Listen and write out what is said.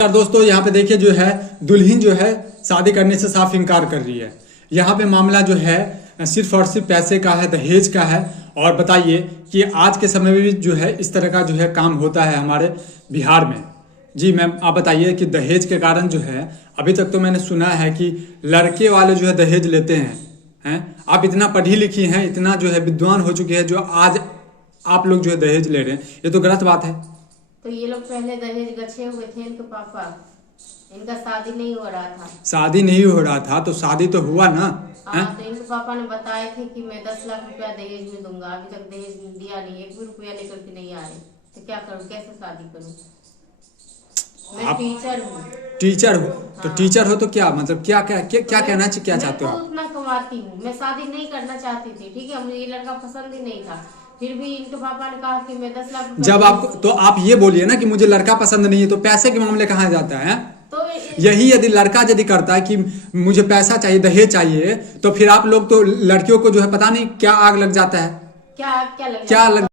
यार दोस्तों, यहाँ पे देखिए जो है दुल्हन जो है शादी करने से साफ इनकार कर रही है। यहाँ पे मामला जो है सिर्फ और सिर्फ पैसे का है, दहेज का है। और बताइए कि आज के समय में भी जो है इस तरह का जो है काम होता है हमारे बिहार में। जी मैम, आप बताइए कि दहेज के कारण जो है अभी तक तो मैंने सुना है कि लड़के वाले जो है दहेज लेते हैं। आप इतना पढ़ी लिखी हैं, इतना जो है विद्वान हो चुकी है, जो आज आप लोग जो है दहेज ले रहे हैं, ये तो गलत बात है। तो ये लोग पहले दहेज गच्छे हुए थे, इनके पापा, इनका शादी नहीं हो रहा था। शादी नहीं हो रहा था तो शादी तो हुआ ना। हाँ, तो इनके पापा ने बताए थे कि मैं 10 लाख रुपया दहेज में दूंगा। अभी तक दहेज दिया नहीं, एक भी रुपया लेकर के नहीं आए। तो क्या करूँ, कैसे शादी करूँ? मैं टीचर हूँ। टीचर हो तो हाँ। टीचर हो तो क्या मतलब, क्या क्या क्या, क्या कहना चाहिए, क्या चाहते हो मैं आप? उतना कमाती हूँ, मैं शादी नहीं करना चाहती थी, ठीक है, मुझे ये लड़का पसंद ही नहीं था। फिर भी इनके पापा ने कहा कि मैं 10 लाख रुपया जब आपको तो आप ये बोलिए ना कि मुझे लड़का पसंद नहीं है, तो पैसे के मामले कहाँ जाता है? तो यही यदि लड़का यदि करता है कि मुझे पैसा चाहिए, दहेज चाहिए, तो फिर आप लोग तो लड़कियों को जो है पता नहीं क्या आग लग जाता है, क्या क्या लग क्या लग